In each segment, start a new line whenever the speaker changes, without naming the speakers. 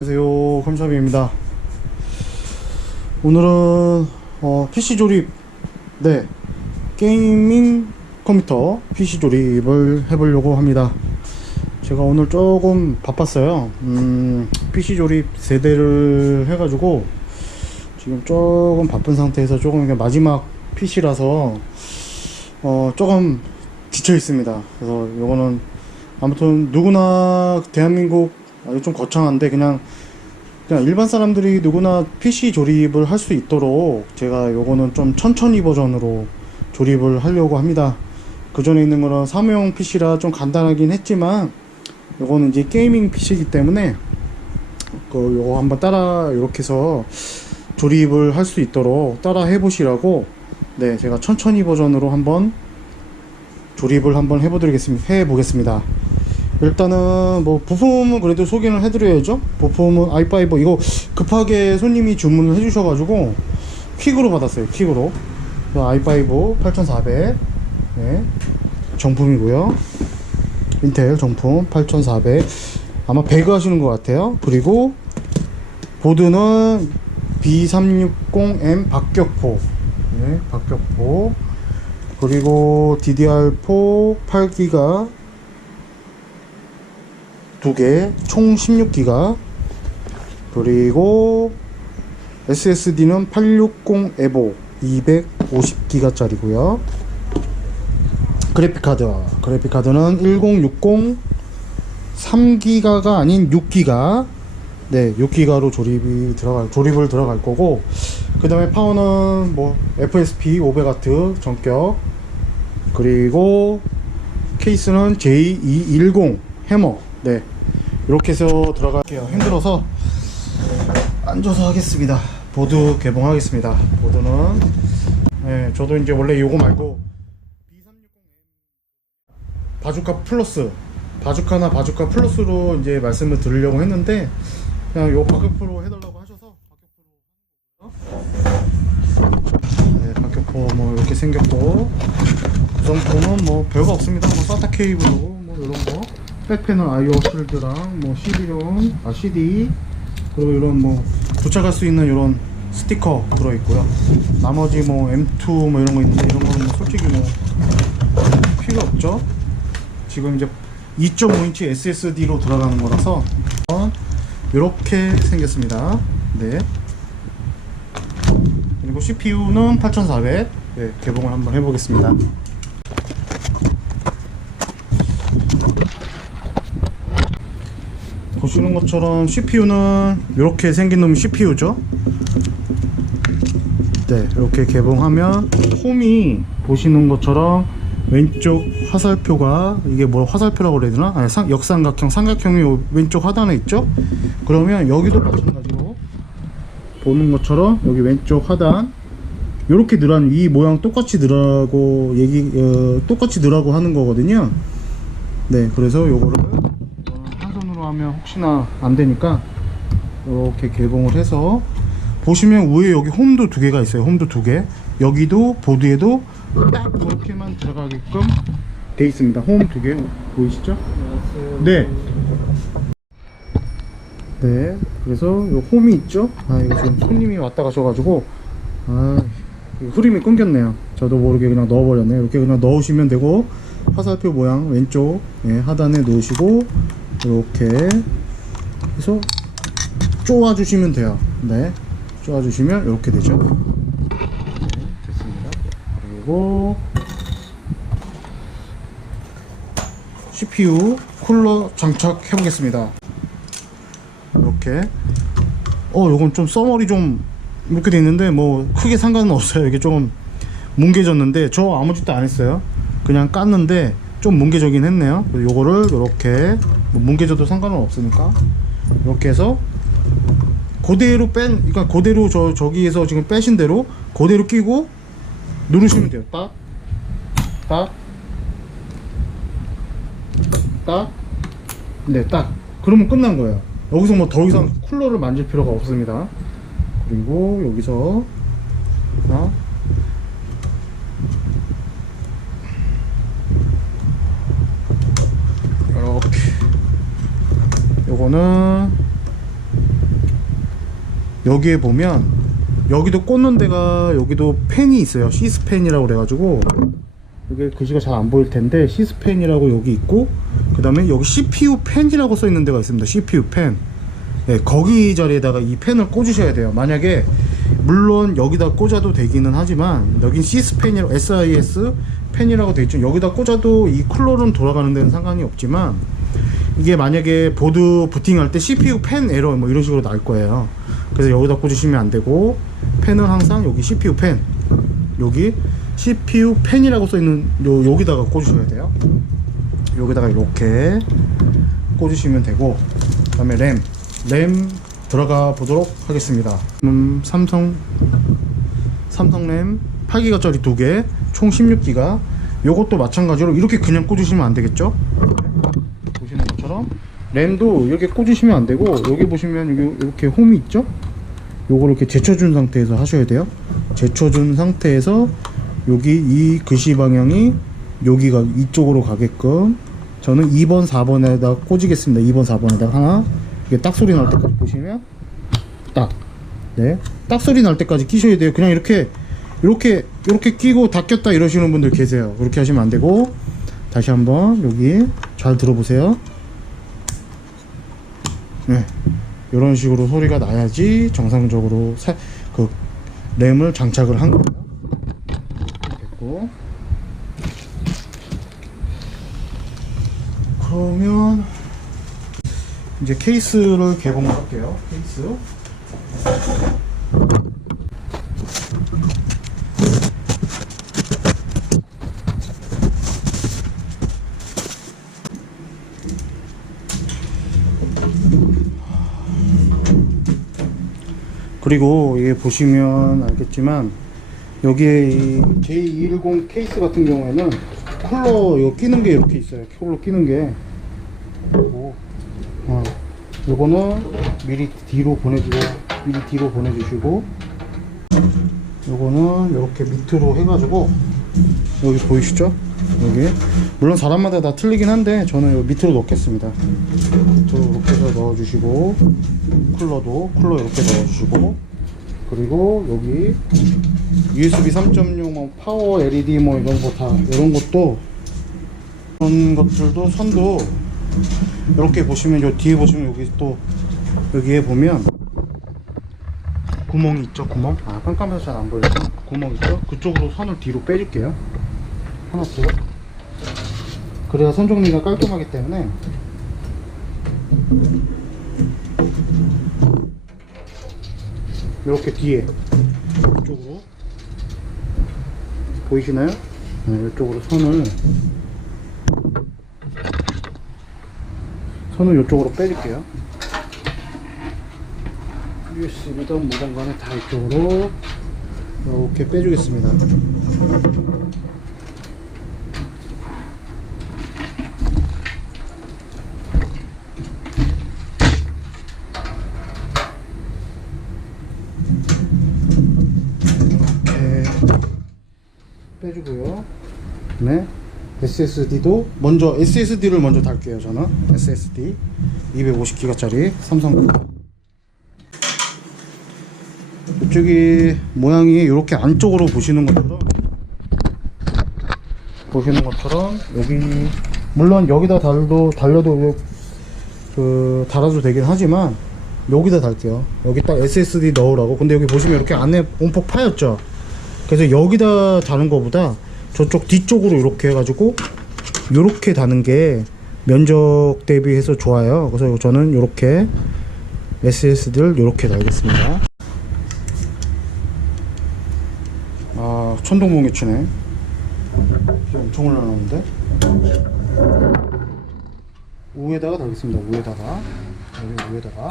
안녕하세요. 컴샵입니다. 오늘은 어, PC 조립 네 게이밍 컴퓨터 PC 조립을 해보려고 합니다. 제가 오늘 조금 바빴어요. 음, PC 조립 세대를 해가지고 지금 조금 바쁜 상태에서 조금 이게 마지막 PC라서 어, 조금 지쳐 있습니다. 그래서 요거는 아무튼 누구나 대한민국 아주 좀 거창한데 그냥 그냥 일반 사람들이 누구나 PC 조립을 할 수 있도록 제가 요거는 좀 천천히 버전으로 조립을 하려고 합니다. 그 전에 있는 거는 사무용 PC라 좀 간단하긴 했지만 요거는 이제 게이밍 PC이기 때문에 그 요거 한번 따라 이렇게 해서 조립을 할 수 있도록 따라 해보시라고 네 제가 천천히 버전으로 한번 조립을 한번 해보드리겠습니다. 해보겠습니다. 일단은 뭐 부품은 그래도 소개를 해드려야죠. 부품은 i5 이거 급하게 손님이 주문을 해주셔가지고 퀵으로 받았어요. 퀵으로 i5 8400 네, 정품이고요. 인텔 정품 8400 아마 배그 하시는 것 같아요. 그리고 보드는 B360M 박격포 네, 박격포 그리고 DDR4 8기가 두 개, 총 16기가. 그리고 SSD는 860 에보 250기가 짜리고요. 그래픽 카드. 그래픽 카드는 1060 3기가가 아닌 6기가. 네, 6기가로 조립이 들어갈 조립을 들어갈 거고. 그 다음에 파워는 뭐 FSP 500W 전격. 그리고 케이스는 J210 해머. 네. 이렇게 해서 들어갈게요. 힘들어서 앉아서 하겠습니다. 보드 개봉하겠습니다. 보드는 네, 저도 이제 원래 요거 말고 바주카 플러스 바주카나 바주카 플러스로 이제 말씀을 드리려고 했는데 그냥 요 박격포로 해달라고 하셔서 박격포로 네, 박격포 뭐 이렇게 생겼고 구성품은 뭐 별거 없습니다. 뭐 사타 케이블 뭐 이런 거 백패널 아이오 실드랑 뭐 CD롬, 아 CD 그리고 이런 뭐 부착할 수 있는 이런 스티커 들어 있고요. 나머지 뭐 M2 뭐 이런 거 있는데 이런 거는 뭐 솔직히 뭐 필요 없죠. 지금 이제 2.5인치 SSD로 들어가는 거라서 이렇게 생겼습니다. 네. 그리고 CPU는 8400 네, 개봉을 한번 해보겠습니다. 보시는 것처럼 CPU는 이렇게 생긴 놈이 CPU죠. 네, 이렇게 개봉하면 홈이 보시는 것처럼 왼쪽 화살표가 이게 뭐 화살표라고 그래야 되나? 아니, 상- 역삼각형, 삼각형이 요 왼쪽 하단에 있죠? 그러면 여기도 마찬가지로 보는 것처럼 여기 왼쪽 하단 이렇게 늘어나는 이 모양 똑같이 늘라고 얘기 어, 똑같이 늘라고 하는 거거든요. 네, 그래서 요거를 하면 혹시나 안 되니까 이렇게 개봉을 해서 보시면 위에 여기 홈도 두 개가 있어요. 홈도 두 개. 여기도 보드에도 딱 그렇게만 들어가게끔 돼 있습니다. 홈 두 개 보이시죠? 네. 네. 그래서 요 홈이 있죠? 아 이거 지금 손님이 왔다 가셔가지고 아 흐름이 끊겼네요. 저도 모르게 그냥 넣어버렸네요. 이렇게 그냥 넣으시면 되고 화살표 모양 왼쪽 예, 하단에 놓으시고 이렇게 해서 쪼아 주시면 돼요. 네, 쪼아 주시면 이렇게 되죠. 네, 됐습니다. 그리고 CPU 쿨러 장착해 보겠습니다. 이렇게 어 요건 좀 써머리 좀 이렇게 돼 있는데 뭐 크게 상관은 없어요. 이게 좀 뭉개졌는데 저 아무 짓도 안 했어요. 그냥 깠는데 좀 뭉개져긴 했네요. 요거를 이렇게 뭐 뭉개져도 상관은 없으니까 이렇게 해서 그대로 뺀 그러니까 그대로 저 저기에서 지금 빼신 대로 그대로 끼고 누르시면 돼요. 딱, 딱, 딱, 네, 딱. 그러면 끝난 거예요. 여기서 뭐 더 이상 쿨러를 만질 필요가 없습니다. 그리고 여기서 하나, 이렇게. 요거는 여기에 보면 여기도 꽂는 데가 여기도 펜이 있어요. 시스펜이라고 그래가지고. 이게 글씨가 잘 안 보일 텐데 시스펜이라고 여기 있고 그 다음에 여기 CPU 펜이라고 써 있는 데가 있습니다. CPU 펜. 네, 거기 자리에다가 이 펜을 꽂으셔야 돼요. 만약에 물론 여기다 꽂아도 되기는 하지만 여긴 시스펜이라고 SIS 펜이라고 돼 있죠. 여기다 꽂아도 이 쿨러는 돌아가는 데는 상관이 없지만 이게 만약에 보드 부팅할 때 CPU 펜 에러 뭐 이런 식으로 나올 거예요. 그래서 여기다 꽂으시면 안 되고 펜은 항상 여기 CPU 펜 여기 CPU 펜이라고 써 있는 요 여기다가 꽂으셔야 돼요. 여기다가 이렇게 꽂으시면 되고 그 다음에 램 램 들어가 보도록 하겠습니다. 음, 삼성 삼성 램 8기가짜리 두 개, 총 16기가. 요것도 마찬가지로 이렇게 그냥 꽂으시면 안 되겠죠? 보시는 것처럼 램도 이렇게 꽂으시면 안 되고 여기 보시면 이렇게 홈이 있죠? 요거를 이렇게 제쳐준 상태에서 하셔야 돼요. 제쳐준 상태에서 여기 이 글씨 방향이 여기가 이쪽으로 가게끔 저는 2번, 4번에다 꽂으겠습니다. 2번, 4번에다 하나 이게 딱 소리 날 때까지 보시면 딱 네, 딱 소리 날 때까지 끼셔야 돼요. 그냥 이렇게 이렇게 이렇게 끼고 다 꼈다 이러시는 분들 계세요. 그렇게 하시면 안 되고 다시 한번 여기 잘 들어보세요. 네, 이런 식으로 소리가 나야지 정상적으로 사, 그 램을 장착을 한 거예요. 됐고 그러면 이제 케이스를 개봉을 할게요. 케이스. 그리고 이게 보시면 알겠지만 여기에 이 J210 케이스 같은 경우에는 쿨러 이거 끼는 게 이렇게 있어요. 쿨러 끼는 게. 그리고 어, 요거는 미리 뒤로 보내주고 미리 뒤로 보내주시고 요거는 이렇게 밑으로 해가지고 여기 보이시죠? 여기 물론 사람마다 다 틀리긴 한데 저는 여기 밑으로 넣겠습니다. 밑으로 이렇게 해서 넣어주시고 쿨러도 쿨러 이렇게 넣어주시고 그리고 여기 USB 3.0뭐 파워 LED 뭐 이런 거 다 이런 것도 이런 것들도 선도 이렇게 보시면 요 뒤에 보시면 여기 또 여기에 보면 구멍이 있죠 구멍? 아 깜깜해서 잘 안 보이죠 구멍 있죠? 그쪽으로 선을 뒤로 빼줄게요. 하나 씩 그래야 선 정리가 깔끔하기 때문에 이렇게 뒤에 이쪽으로 보이시나요? 네, 이쪽으로 선을 선을 이쪽으로 빼줄게요. USB든 간에 다 이쪽으로 이렇게 빼주겠습니다. 이렇게 빼주고요. 네. SSD도 먼저 SSD를 먼저 달게요. 저는 SSD 250기가짜리 삼성. 이쪽이 모양이 이렇게 안쪽으로 보시는 것처럼 보시는 것처럼 여기 물론 여기다 달도 달려도 그 달아도 되긴 하지만 여기다 달게요. 여기 딱 SSD 넣으라고. 근데 여기 보시면 이렇게 안에 온폭 파였죠. 그래서 여기다 다는 것보다 저쪽 뒤쪽으로 이렇게 해가지고 이렇게 다는 게 면적 대비해서 좋아요. 그래서 저는 이렇게 SSD를 이렇게 달겠습니다. 아 천둥번개 치네. 비 엄청 올라오는데. 우에다가 달겠습니다. 우에다가 여기 우에다가.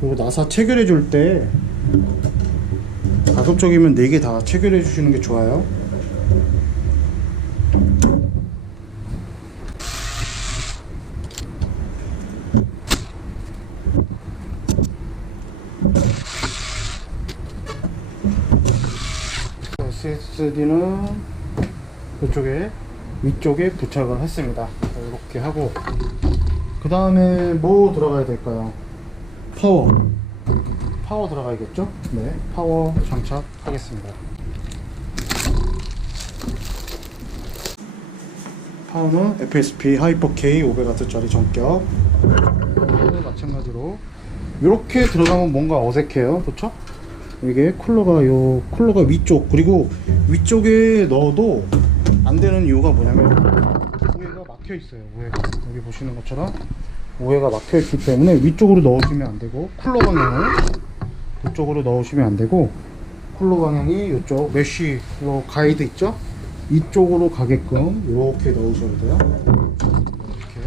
그리고 나사 체결해 줄 때 가급적이면 4개 다 체결해 주시는 게 좋아요. SSD는 이쪽에 위쪽에 부착을 했습니다. 이렇게 하고 그 다음에 뭐 들어가야 될까요? 파워 파워 들어가야겠죠? 네 파워 장착하겠습니다. 파워는 FSP 하이퍼 K 500W짜리 전격 마찬가지로 이렇게 들어가면 뭔가 어색해요 그렇죠? 이게 쿨러가 요 쿨러가 위쪽 그리고 위쪽에 넣어도 안 되는 이유가 뭐냐면 우회가 막혀 있어요 우회가 여기 보시는 것처럼 우회가 막혀 있기 때문에 위쪽으로 넣으시면 안 되고 쿨러 방향을 이쪽으로 넣으시면 안 되고 쿨러 방향이 이쪽 메쉬 요 가이드 있죠? 이쪽으로 가게끔 이렇게 넣으셔야 돼요. 이렇게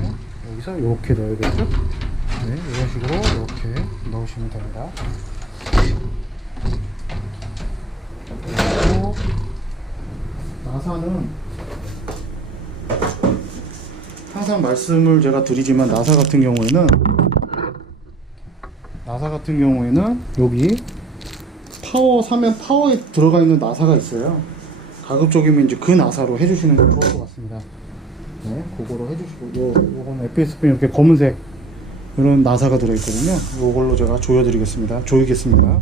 여기서 이렇게 넣어야겠죠? 네, 이런 식으로 이렇게 넣으시면 됩니다. 나사는 항상 말씀을 제가 드리지만 나사 같은 경우에는 나사 같은 경우에는 여기 파워 사면 파워에 들어가 있는 나사가 있어요. 가급적이면 이제 그 나사로 해주시는 게 좋을 것 같습니다. 네, 그거로 해주시고, 요, 요거는 FSP 이렇게 검은색 이런 나사가 들어있거든요. 요걸로 제가 조여드리겠습니다. 조이겠습니다.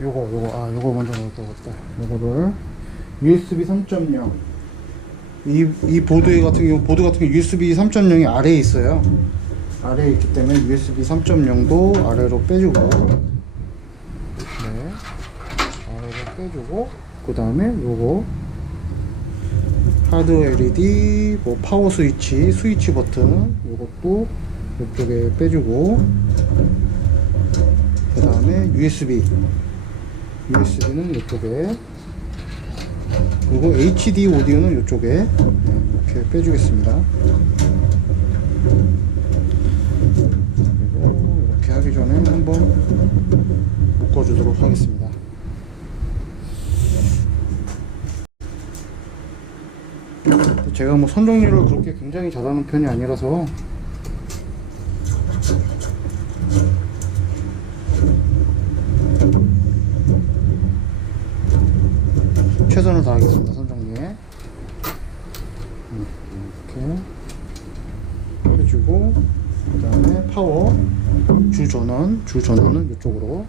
요거, 요거, 아, 요거 먼저 넣을 거 같다. 요거를 USB 3.0 이, 이 보드 같은 경우 보드 같은 경우 USB 3.0이 아래에 있어요. 아래에 있기 때문에 USB 3.0도 아래로 빼주고 네 아래로 빼주고 그 다음에 요거 하드 LED 뭐 파워 스위치 스위치 버튼 요것도 이쪽에 빼주고 그 다음에 USB USB는 이쪽에 그리고 HD 오디오는 이쪽에 네, 이렇게 빼주겠습니다. 그리고 이렇게 하기 전에 한번 묶어주도록 하겠습니다. 제가 뭐 선정리를 그렇게 굉장히 잘하는 편이 아니라서 최선을 다하겠습니다 선정리에 음, 이렇게 해주고 그 다음에 파워 주 전원 주 전원은 이쪽으로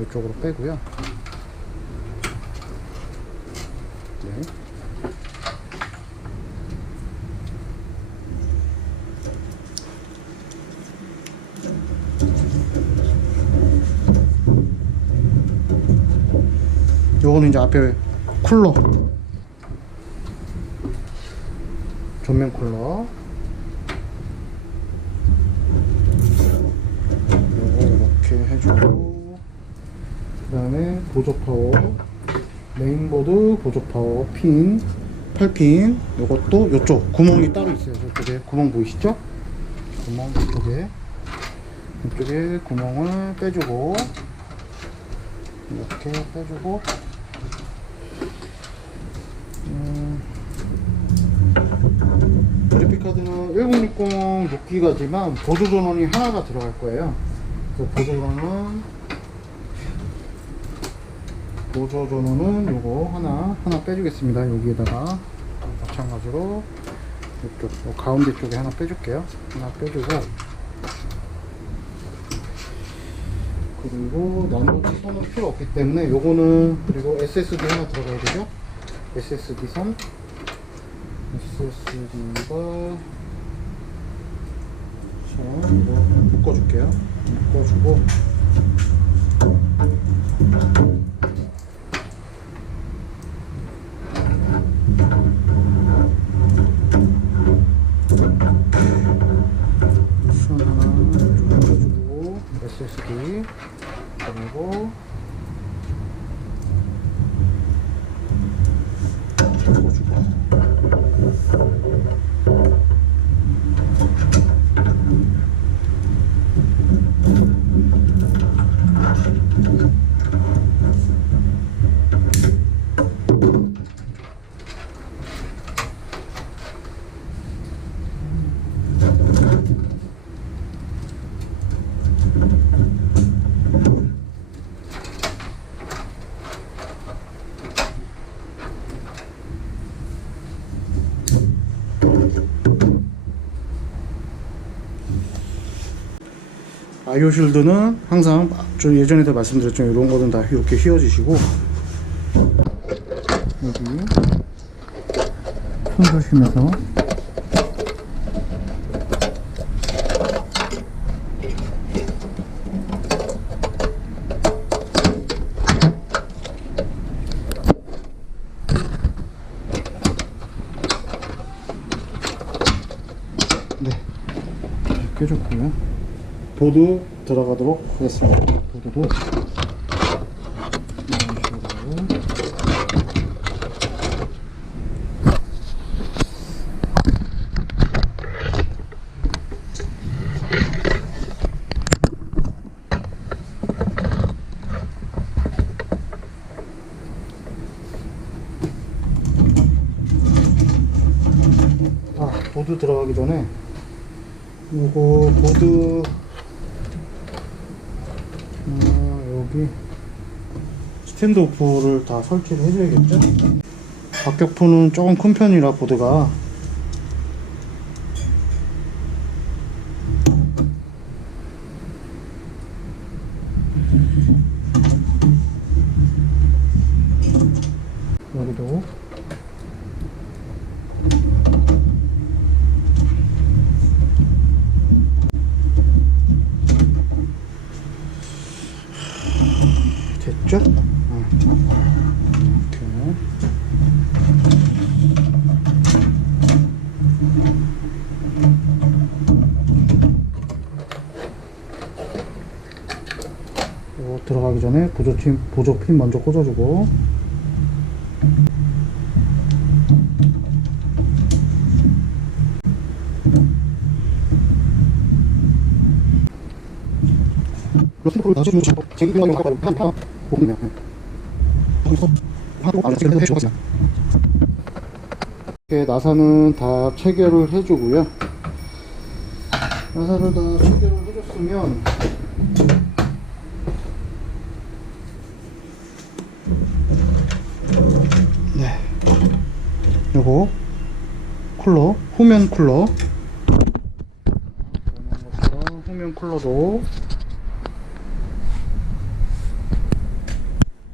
이쪽으로 빼고요 네. 요거는 이제 앞에 쿨러 쿨러. 요거 이렇게 해주고 그 다음에 보조 파워 메인보드 보조 파워 핀 8핀 요것도 요쪽 구멍이 따로 있어요. 저쪽에 구멍 보이시죠? 구멍 이쪽에. 이쪽에 구멍을 빼주고 이렇게 빼주고 음, 1060 6기가지만 보조 전원이 하나가 들어갈 거예요. 그 보조 전원은 보조 전원은 요거 하나 하나 빼주겠습니다. 여기에다가 마찬가지로 이쪽 요 가운데 쪽에 하나 빼줄게요. 하나 빼주고 그리고 나머지 선은 필요 없기 때문에 요거는 그리고 SSD 하나 들어가야 되죠. SSD 선 SSD가 자 이거 묶어줄게요. 묶어주고 선 하나 묶어주고 SSD 그리고 묶어주고 바이오 쉴드는 항상 좀 예전에도 말씀드렸지만 이런 거는 다 이렇게 휘어지시고 여기 손 조심해서. 네 껴줬고요 보드 들어가도록 하겠습니다. 식으로. 아 보드 들어가기 전에 요거 보드 아, 여기 스탠드 오프를 다 설치를 해줘야겠죠? 박격포는 조금 큰 편이라 보드가 여기도 됐죠? 어. 이렇게. 이거 들어가기 전에 보조팀 보조핀 먼저 꽂아주고 로스트를 나중에 좀 제기 비용을 갖고 한 파, 보면 거기 서 하도 안 해주고 해주고 이렇게 나사는 다 체결을 해주고요. 나사를 다 체결을 해줬으면 네, 요거 쿨러, 후면 쿨러. 후면 쿨러도.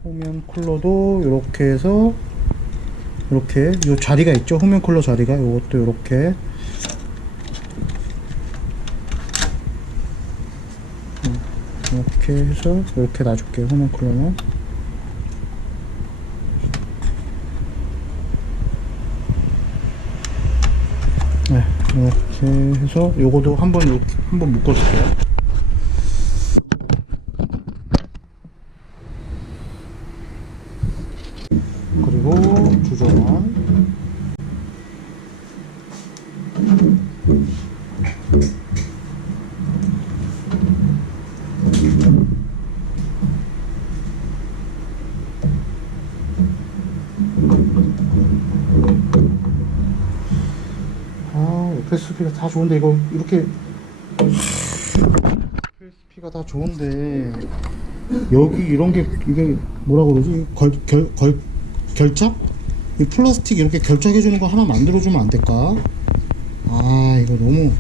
후면 쿨러도 이렇게 해서 이렇게 요 자리가 있죠? 후면 쿨러 자리가 요것도 이렇게. 이렇게 해서 이렇게 놔줄게요 후면 쿨러는 네 이렇게 해서 요거도 한번 한번 묶어줄게요 그리고 주전원 아 FSP가 다 좋은데 이거 이렇게 FSP가 다 좋은데 여기 이런 게 이게 뭐라 그러지 걸, 결, 걸, 결착? 이 플라스틱 이렇게 결착해 주는 거 하나 만들어 주면 안 될까? 아 이거 너무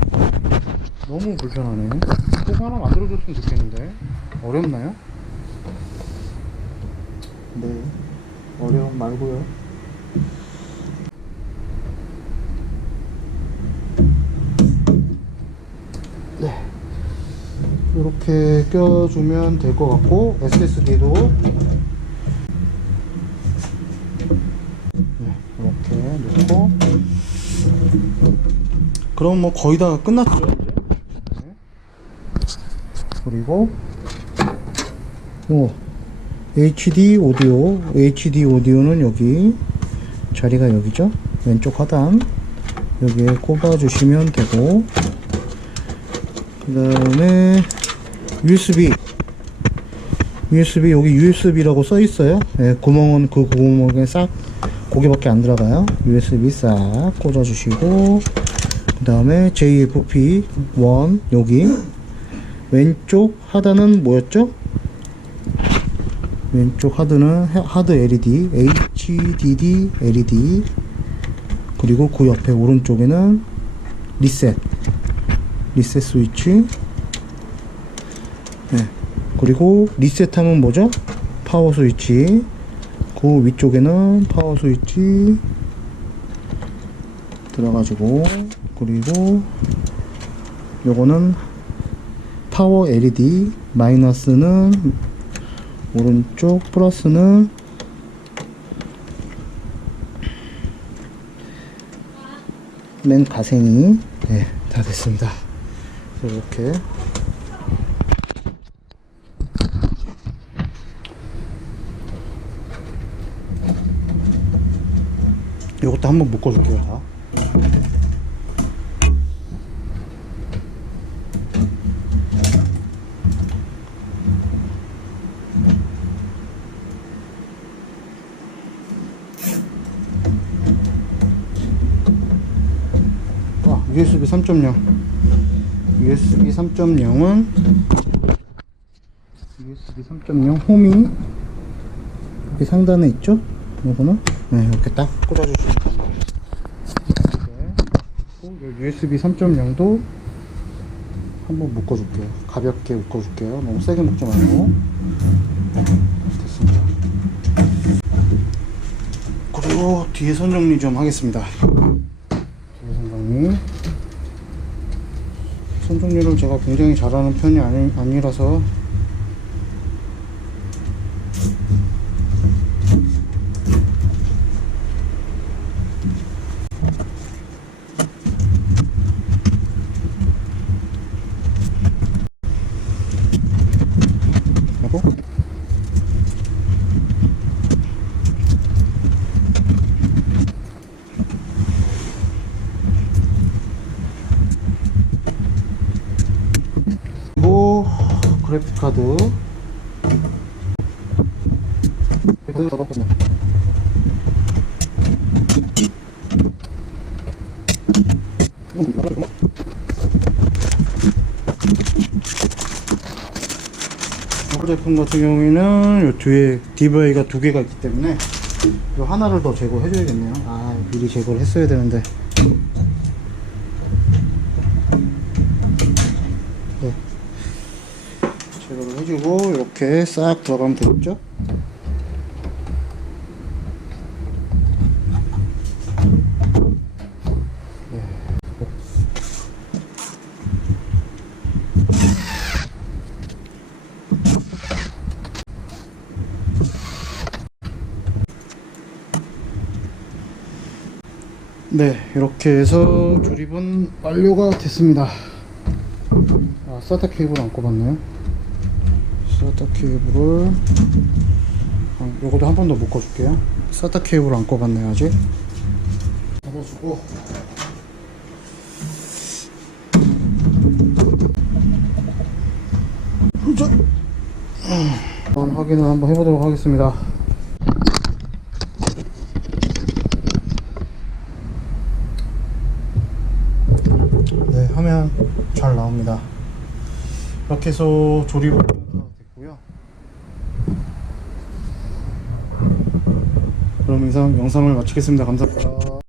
너무 불편하네 꼭 하나 만들어 줬으면 좋겠는데 어렵나요? 네 어려움 말고요 이렇게 껴주면 될 것 같고 SSD도. 네, 이렇게 놓고. 그럼 뭐 거의 다 끝났죠. 네. 그리고 오 HD 오디오. HD 오디오는 여기 자리가 여기죠? 왼쪽 하단. 여기에 꼽아 주시면 되고. 그 다음에 USB USB 여기 USB라고 써 있어요. 예, 구멍은 그 구멍에 싹 고개밖에 안 들어가요. USB 싹 꽂아 주시고 그 다음에 JFP 1 여기. 왼쪽 하단은 뭐였죠? 왼쪽 하드는 하- 하드 LED HDD LED 그리고 그 옆에 오른쪽에는 리셋 리셋 스위치 네. 그리고 리셋하면 뭐죠? 파워 스위치. 그 위쪽에는 파워 스위치 들어가지고 그리고 요거는 파워 LED 마이너스는 오른쪽 플러스는 맨 가생이 네, 다 됐습니다. 이렇게 이것도 한번 묶어줄게요. 다. 아, USB 3.0 USB 3.0은 USB 3.0 홈이 여기 상단에 있죠? 요거는 네, 이렇게 딱 꽂아주시면 USB 3.0도 한번 묶어줄게요. 가볍게 묶어줄게요. 너무 세게 묶지 말고. 네, 됐습니다. 그리고 뒤에 선 정리 좀 하겠습니다. 뒤에 선 정리. 선 정리를 제가 굉장히 잘하는 편이 아니, 아니라서 하고 그리고 그래픽 카드 이 제품 같은 경우에는 요 뒤에 디바이가 두 개가 있기 때문에 요 하나를 더 제거해 줘야겠네요. 아 미리 제거를 했어야 되는데. 네. 제거를 해주고 이렇게 싹 들어가면 되겠죠 네 이렇게 해서 조립은 완료가 됐습니다. 아 사타 케이블 안 꼽았네요? 사타 케이블을 아, 요거도 한 번 더 묶어줄게요. 사타 케이블 안 꼽았네요 아직? 잡아주고. 자, 한번 확인을 한번 해보도록 하겠습니다 네, 화면 잘 나옵니다. 이렇게 해서 조립을 다 됐고요. 그럼 이상 영상을 마치겠습니다. 감사합니다.